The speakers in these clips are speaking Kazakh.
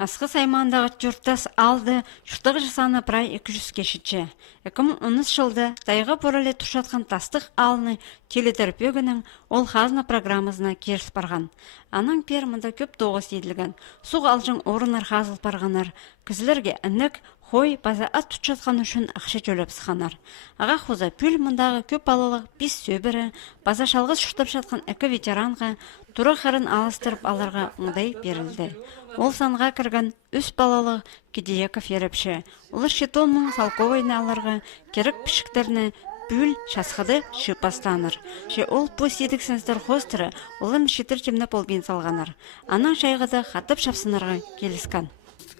Асқы саймандағы жұрттас алды жұрттағы жасаны прай 200 кешітші. 2010 жылды тайға порале тұршатқан тастық алыны телетерпегінің ол қазына программызына керіс барған. Аның пермында көп тоғыз еділген. Суға алжың орынар қазыл барғанар. Кізілерге әнік, хой, база ат тұтшатқан үшін ақша жөліп сықанар. Аға қоза пүл мұндағы көп балалық 5 сөбірі, база шалғыз шұртып жатқан 2 ветеранға, тұры қарын алыстырып аларға ұңдай берілді. Ол санға кірген 3 балалық кедеяков еріпші. Олар шетонның салковайны аларға керек пішіктеріне бүл шасқады шыпастаныр. Ше ол пөс едіксініздер қостыры, олым шетір жемнеп ол бен салғанар. Аның шайғыда қатып шапсынарға келіскен.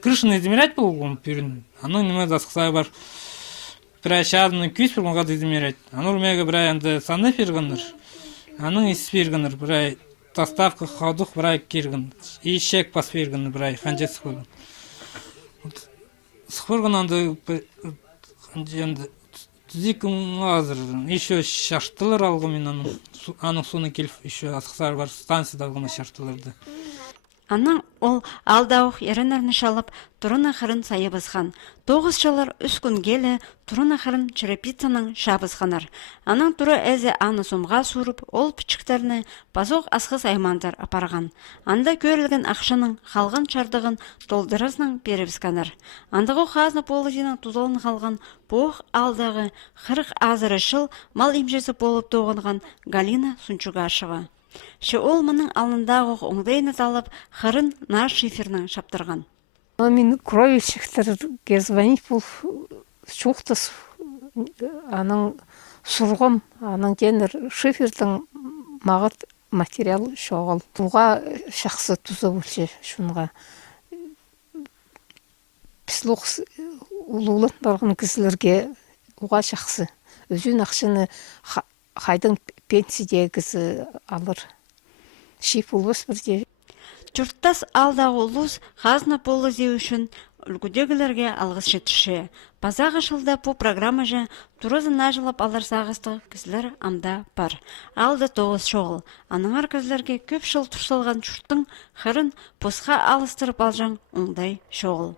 Крышаны измерять был он пирин. Оно не может сказать бар. Прощадный квиз был могу измерять. Оно мега брайанды саны пирганыр. Оно из пирганыр брай доставка ходух брай кирган. И шек пас пирган брай ханжет схурган. Схурган анды ханженды зикм азыр. Еще шаштылар алгымын аның соны келіп еще асықсар бар станцияда алгыма шаштыларды. Аның ол алдауық ерінеріні шалып, тұрын ақырын сайы бізған. 9 жылыр үс күн келі тұрын ақырын черепицаның шабызғанар. Аның тұры әзі аны сомға сұрып, ол пічіктеріні базоқ асқыз аймандар апарған. Анда көрілген ақшының қалған шардығын толдырызның беребізганар. Андығы қазны полызының тұзылын қалған боқ алдағы 40 азыры шыл мал емжесі болып тоғынған Галина Сунчугашева. Ше ол мұның алындағы оңдайны талып, қырын нар шиферінің шаптырған. Мен кровельщиктерге звонить бұл шуқтыс, аның сұрғым, аның кенір шифердің мағыт материал шоғыл. Тұға шақсы тұзы бөлше шунға. Післуқ ұлылын барғын кізілерге ұға шақсы. Өзін ақшыны қайдың пенсиде кізі алыр. Шип ұлыс бірде. Жұрттас алдағы ұлыс қазына полы зеу үшін үлгідегілерге алғыс жетіші. Базағы жылда по программа жа тұрызын ажылап алыр сағысты кізілер амда бар. Алды 9 шоғыл. Аныңар кізілерге көп жыл тұрсалған жұрттың қырын посқа алыстырып алжан оңдай шоғыл.